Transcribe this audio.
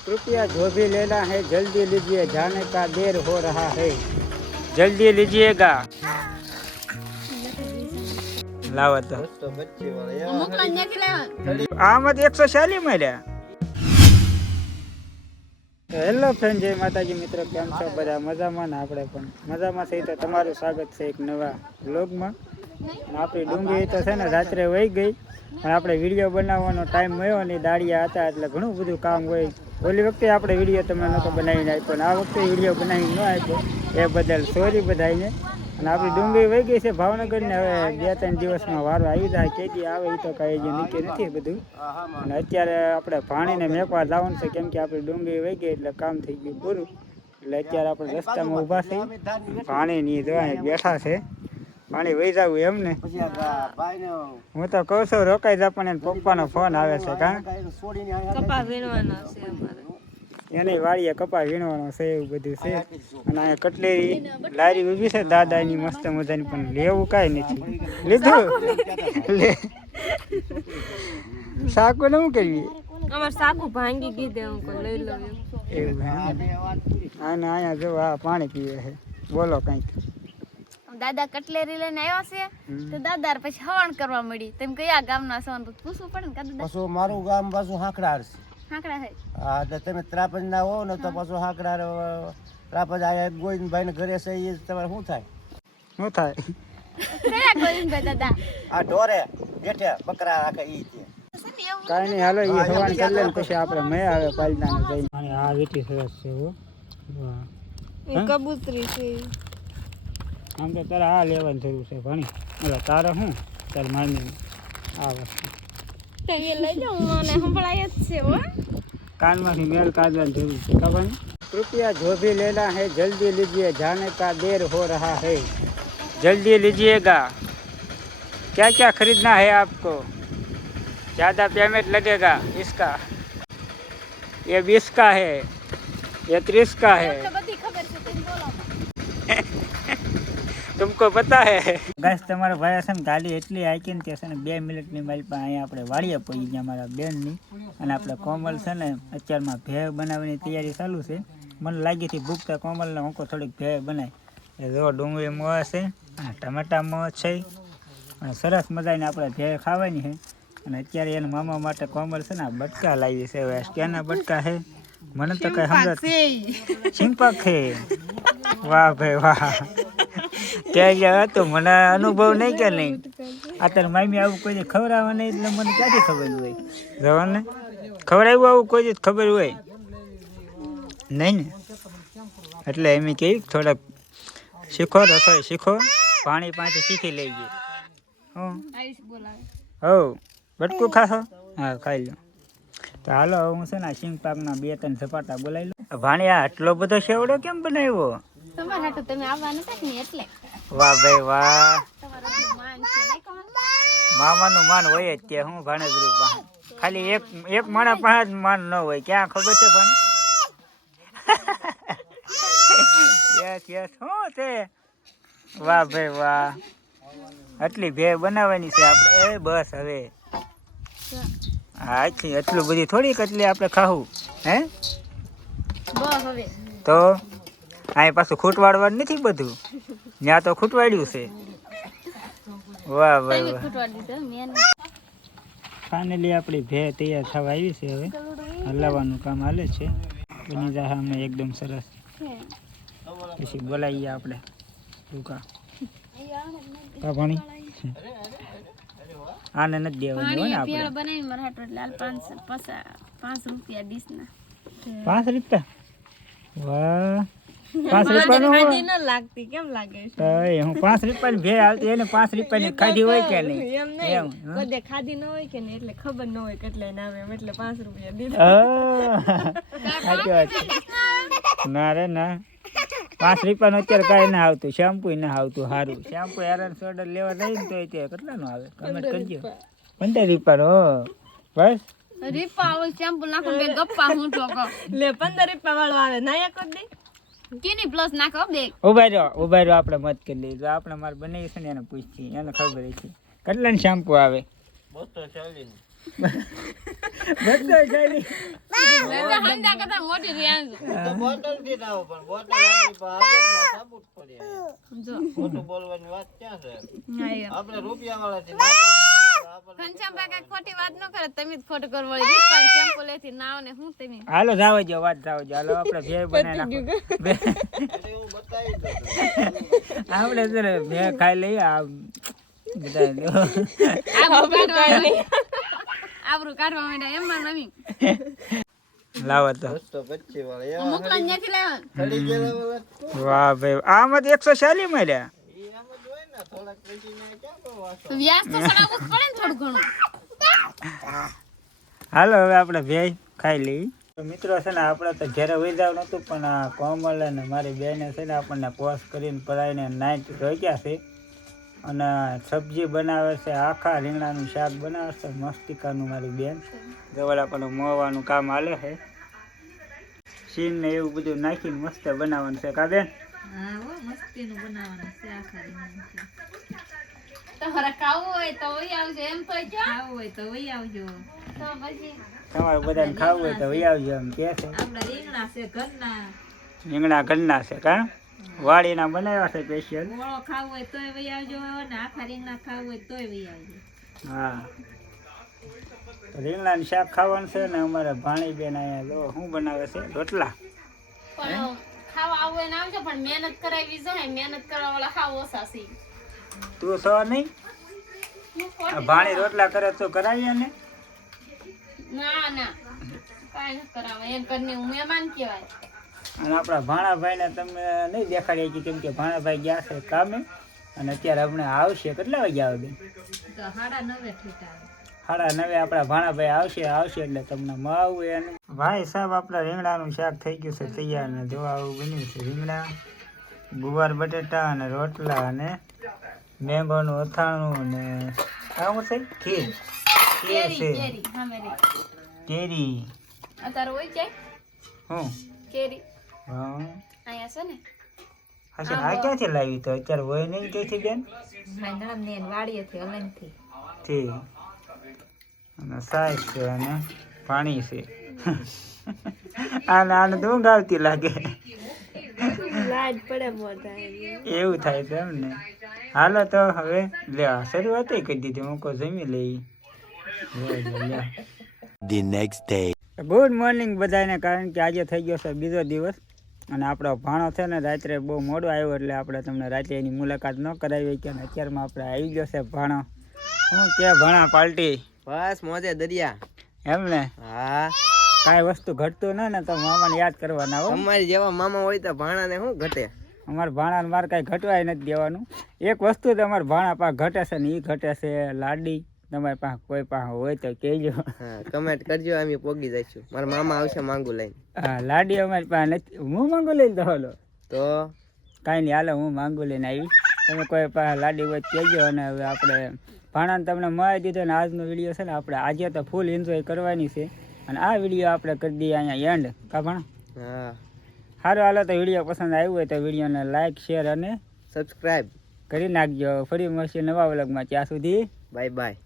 कृपया जो भी लेना है जल्दी लीजिए जाने का देर हो रहा है जल्दी लीजिएगा લાવો તો આમાં તો એકસો ચાલીસ મળ્યા હેલો ફ્રેન્ડ જય માતાજી મિત્રો કેમ છો બધા મજામાં ને આપણે પણ મજામાં થઈ તો તમારું સ્વાગત છે એક નવા વ્લોગમાં અને આપણી ડુંગળી તો છે ને રાત્રે વહી ગઈ પણ આપણે વિડીયો બનાવવાનો ટાઈમ મળ્યો ને દાડિયા હતા એટલે ઘણું બધું કામ હોય ઓલી વખતે આપણે વીડિયો તમે નહોતો બનાવીને આપ્યો ને આ વખતે વીડિયો બનાવી ન આપ્યો. એ બદલ સોરી બધાને અને આપણી ડુંગળી વહી ગઈ છે ભાવનગરને. હવે બે ત્રણ દિવસમાં વારો આવી જાય, કેદી આવે એ તો કાંઈ જે નીકળી નથી બધું. અને અત્યારે આપણે પાણીને મેકવા લાવવાનું છે, કેમ કે આપણી ડુંગળી વહી ગઈ એટલે કામ થઈ ગયું પૂરું. એટલે અત્યારે આપણે રસ્તામાં ઊભા છે પાણીની જોવા બેઠા છે. પાણી વહી જવું એમ ને? હું તો કહું છું રોકાઈ જા પણ એને પપ્પાનો ફોન આવે છે કા? કપા વીણવાનો છે અમારે. એને વાડીએ કપા વીણવાનો છે એવું બધું છે. અને અહીંયા કટલેરી લારી ઊભી છે દાદા ની મસ્ત મજાની પણ લેવું કાંઈ નથી. લીધું? સાકુ ને શું કરવી અમાર સાકુ ભાંગી ગઈ હું કોઈ લઈ લઉં એવું અને અહીંયા જો આ પાણી પીવે છે. બોલો કંઈક. દાદા કટલેરી લઈને આવ્યા છે તો દાદા પછી હવણ કરવા મળી તેમ કયા ગામના છો તો પૂછવું પડે ને કા દાદા? પાછું મારું ગામ પાછું હાંકડાર છે. હાંકડા હે હા તો તમે ત્રાપજ ના હો ને તો પાછું હાંકડાર ત્રાપજ આયા ગોવિંદભાઈ ને ઘરે છે એ તમારે શું થાય? શું થાય? કયા ગોવિંદભાઈ દાદા? આ ઢોરે બેઠે બકરા રાખે ઈ છે કાંઈ નહીં હાલો એ હવાન કરી લે પછી આપણે મેં આવે પાલનાને જઈને. અને આ વીટી સરસ છે હો? કબૂતરી છે. આમ તો તારે આ લેવાની જરૂર છે ભણી એટલે તારે શું તારે મામી આ વસ્તુ એ લઈ જાઉં મને સંભળાય જ છે હો કાનમાંથી મેલ કાઢવાની જરૂર છે ખબર નહીં कृपया जो भी लेना है जल्दी लीजिए जाने का देर हो रहा है जल्दी लीजिएगा क्या क्या खरीदना है आपको ज़्यादा पेमेंट लगेगा इसका ये बीस का है ये तीस का है तुमको पता है ગાઈસ તમારા ભાઈ છે ને ગાડી એટલી હાકી ને કે છે ને બે મિનિટની મારી પાસે અહીંયા આપણે વાડીએ પડી ગયા મારા બેનની અને આપણે કોમલ છે ને અત્યારમાં ભેળ બનાવવાની તૈયારી ચાલુ છે મને લાગી હતી ભૂખ તો કોમલને હું થોડીક ભેળ બનાવી એ જો ડુંગળી મોં છે અને ટમેટા મોં છે અને સરસ મજાની આપણે ભેળ ખાવાની છે અને અત્યારે એના મામા માટે કોમલ છે ને આ બટકા લાવી છે હવે ક્યાંના બટકા છે મને તો કઈ સમજ સિંપાક છે વાહ ભાઈ વાહ ત્યાં હતો મને અનુભવ નહીં કે નહીં. આ મામી આવું કોઈ ખવડાવવા નહીં એટલે મને ક્યાંથી ખબર હોય? જવાને ખવડાવ્યું આવું કોઈ ખબર હોય? નહીં ને. એટલે એમ કહી થોડાક શીખો રસોઈ શીખો. પાણી પાણી શીખી લઈ આયુષ હો. બટકું ખાશો? હા, ખાઈ લો તો હાલો હું છે ને સિંગ પાકના બે ત્રણ સપાટા બોલાવી લો ભાણિયા આટલો બધો શેવડો કેમ બનાવ્યો? તમારા તમે આવવાનું એટલે. વાહ ભાઈ વાહ. મામાનું માન હોય જ તે હું ભાણેજરું પાસે ખાલી એક એક માણા પાસે માન ન હોય ક્યાં ખબર છે પણ? યસ યસ શું છે? વાહ ભાઈ વાહ. આટલી ભે બનાવવાની છે આપણે. એ બસ હવે. હા એટલી એટલું બધી થોડીક એટલી આપણે ખાવું હે? બસ હવે. તો અહીં પાછું ખૂટવાડવાનું નથી બધું? ત્યાં તો ખૂટવાડ્યું છે. વાહ વાહ ખૂટવા ફાઇનલી આપણી ભે તૈયાર થવા આવી છે હવે. હલાવવાનું કામ હાલે છે. બની જાય અમને એકદમ સરસ. પછી બોલાવીએ આપણે. ટૂંકા કા પાણી? આને નથી દેવાનું હોય ને આપણે? પાંચ રૂપિયા? વાહ. પાંચ રૂપિયાનું ન લાગતી. કેમ લાગે છે? હું પાંચ રૂપિયાની ભે આવતી એને પાંચ રૂપિયાની ખાધી હોય કે નહીં? એમ એમ નહીં કદે ખાધી ન હોય કે નહીં એટલે ખબર ન હોય કેટલા ના આવે એટલે પાંચ રૂપિયા દીધા. ના રે ના. પાંચ રૂપિયાનું અત્યારે કાંઈ ના આવતું. શેમ્પુ ના આવતું સારું શેમ્પુ હેરાન સોડર લેવા જઈએ તો એ નું કેટલાનું આવે કમેન્ટ કરજો. પંદર રૂપિયાનો. બસ. રીપા આવું શેમ્પુ નાખો બે ગપ્પા હું લે પંદર રૂપિયા વાળો આવે. ના એક દે? કેની પ્લસ નાખો બે? ઊભા રહ્યો ઊભા રહ્યો આપણે મત કરી લઈએ આપણે મારે બનાવી છે ને એને પૂછીએ. એને ખબર છે કેટલાનું શેમ્પુ આવે? બસો ચાલીસ. ના. આપણે રૂપિયા વાળા થી આપણને ઘનશ્યામભાઈ કાંઈ ખોટી વાત ન કરે તમે જ ખોટ કરવા વળી દીપાન શેમ્પુ લેતી નાવ ને હું તમે હાલો જાવ જો વાત જાવ જો હાલો આપણે ભે બનાવી નાખો. આપણે છે ને ભે ખાઈ લઈએ આ બધા. આબરૂ કાઢવા આબરૂ કાઢવા માંડ્યા એમાં નવી લાવો તો. વાહ ભાઈ આમાં તો એકસો ચાલીસ મળ્યા. ક્યાં તો પડે થોડું ઘણું. હાલો, હવે આપણે ભેજ ખાઈ લઈ મિત્રો છે ને, આપણે તો ઘેરે વૈદાવ નહોતું, પણ આ કોમલ અને મારી બેને છે ને, આપણને પોસ્ટ કરીને પડાવીને નાઈટ રોક્યા છે. અને સબ્જી બનાવે છે, આખા રીંગણાનું શાક બનાવે છે, મસ્તિકાનું મારી બેન. જવળ આપણને મોવાનું કામ હાલે છે. સીન ને એવું બધું નાખીને મસ્ત બનાવવાનું છે, કા બેન? તમારે ખાવું હોય તો વહી આવજો એમ તો છે ખાવું હોય તો વહી આવજો. તો પછી તમારે બધાને ખાવું હોય તો વહી આવજો એમ કે છે. રીંગણા ઘરના. છે કા? વાડીના બનાવ્યા છે સ્પેશિયલ હા. તો રીંગણાનું શાક ખાવાનું છે ને અમારે ભાણી બેન અહીંયા જો શું બનાવે છે? રોટલા. પણ ખાવા આવું હોય ને આવજો પણ મહેનત કરાવી જો મહેનત કરવા વાળા ખાવ ઓછા છે. તું સો નહીં? આ ભાણી રોટલા કરે તો કરાવીએ ને ના ના. કાંઈ નથી કરાવે. એમ કરીને હું મહેમાન કહેવાય. અને આપણા ભાણાભાઈને તમને નહીં દેખાડી શકી કેમ કે ભાણાભાઈ ગયા છે કામે અને અત્યારે હમણાં આવશે. કેટલા વાગે આવે બેન? સાડા નવે આપણા ભાણાભાઈ આવશે આવશે એટલે તમને મળવું એને. ભાઈ સાહેબ આપણા રીંગણાનું શાક થઈ ગયું છે તૈયાર ને જોવા આવું બન્યું છે. રીંગણા ગુવાર બટેટા અને રોટલા અને મેંગોનું અથાણું ને આવું છે? ખીર ખીર છે. કેરી. અત્યારે હોય છે હું? કેરી. હા. અહીંયા છે ને? અચ્છા આ ક્યાંથી લાવી તો? અત્યારે હોય નહીં ક્યાંથી બેન? થી અને સાઈઝ છે અને પાણી છે. આને આને ઊંઘ આવતી લાગે એવું થાય છે એમ ને. હાલો તો હવે લે શરૂઆત કરી દીધી હું કહું જમી લઈ the next day good morning બધાને કારણ કે આજે થઈ ગયો છે બીજો દિવસ. અને આપણો ભાણો છે ને રાત્રે બહુ મોડો આવ્યો એટલે આપણે તમને રાત્રે એની મુલાકાત ન કરાવી કે અત્યારમાં આપણે આવી ગયો છે ભાણો. શું કે ભાણા પાર્ટી બસ મોજે દરિયા. એમ ને? હા. કાંઈ વસ્તુ ઘટતું ના ને તો મામાને યાદ કરવાના હો. અમારી જેવા મામા હોય તો ભાણા ને શું ઘટે? અમારા ભાણાને મારે કાંઈ ઘટવાય નથી દેવાનું. એક વસ્તુ તમારે ભાણા પાસે ઘટે છે ને એ ઘટે છે લાડી. તમારી પાસે કોઈ પાસે હોય તો કહેજો. કમેન્ટ કરજો અમે પોગી જઈશું. મારા મામા આવશે માંગુ લઈને. હા લાડી અમારી પાસે નથી. હું માંગુ લઈને તો હલો. તો? કાંઈ નહીં હાલો હું માંગુ લઈને આવી. તમે કોઈ પાસે લાડી હોય કહેજો અને હવે આપણે ભાણાને તમને મળી દીધો ને આજનો વીડિયો છે ને આપણે આજે તો ફૂલ એન્જોય કરવાની છે. અને આ વીડિયો આપણે કરી દઈએ અહીંયા એન્ડ કા ભાણા? હા. સારું હાલો તો વીડિયો પસંદ આવ્યો હોય તો વિડીયોને લાઇક શેર અને સબસ્ક્રાઈબ કરી નાખજો. ફરી મળશે નવા વ્લોગમાં. ત્યાં સુધી બાય બાય